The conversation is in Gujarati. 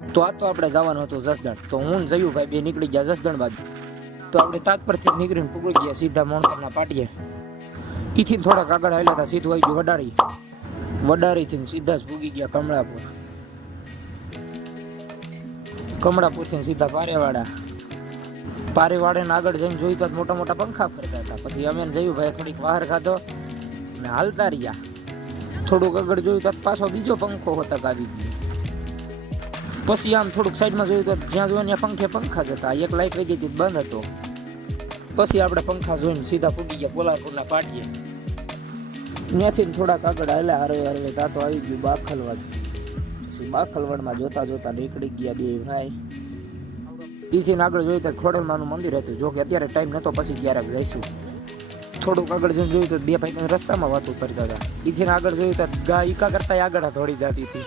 તો આ તો આપણે જવાનું હતું જસદણ, તો હું ને જયુભાઈ બે નીકળી ગયા જસદણ બાજુ. તો આપણે તાજપરથી નીકળીને પૂગી ગયા સીધા મોણકરના પાટીએ. ઈથી થોડાક આગળ હાલ્યા હતા, સીધું આવી ગયું વડારી. વડારીથી સીધા જ પૂગી ગયા કમળાપુર. કમળાપુરથી સીધા પારેવાડા. પારેવાડાને આગળ જઈને જોયું તો મોટા મોટા પંખા ફરતા હતા. પછી અમે જયુભાઈ થોડીક બહાર ખાધો ને હાલતા રહ્યા. થોડુંક આગળ જોયું તો પાછો બીજો પંખો હોતા આવી ગયો. પછી આમ થોડુંક સાઈડમાં જોયું તો જ્યાં જોયું ત્યાં પંખા જ હતા. એક લાઈટ વહી ગઈ હતી, બંધ હતો. પછી આપણે પંખા જોઈને સીધા પૂગી ગયા પોલારપુરના પાટીએ. ત્યાંથી થોડાક આગળ હાલ્યા હરવે હરવે તા તો આવી ગયું બાખલવાડ. પછી બાખલવાડમાં જોતા જોતા નીકળી ગયા બે ભાઈ. એથી આગળ જોયું તો ખોડલમાનું મંદિર હતું. જો કે અત્યારે ટાઈમ નહોતો, પછી ક્યારેક જઈશું. થોડુંક આગળ જઈને જોયું તો બે ભાઈ રસ્તામાં વાતો કરતા હતા. એથી આગળ જોયું તો ગા ઈકા કરતા આગળ દોડી જતી હતી.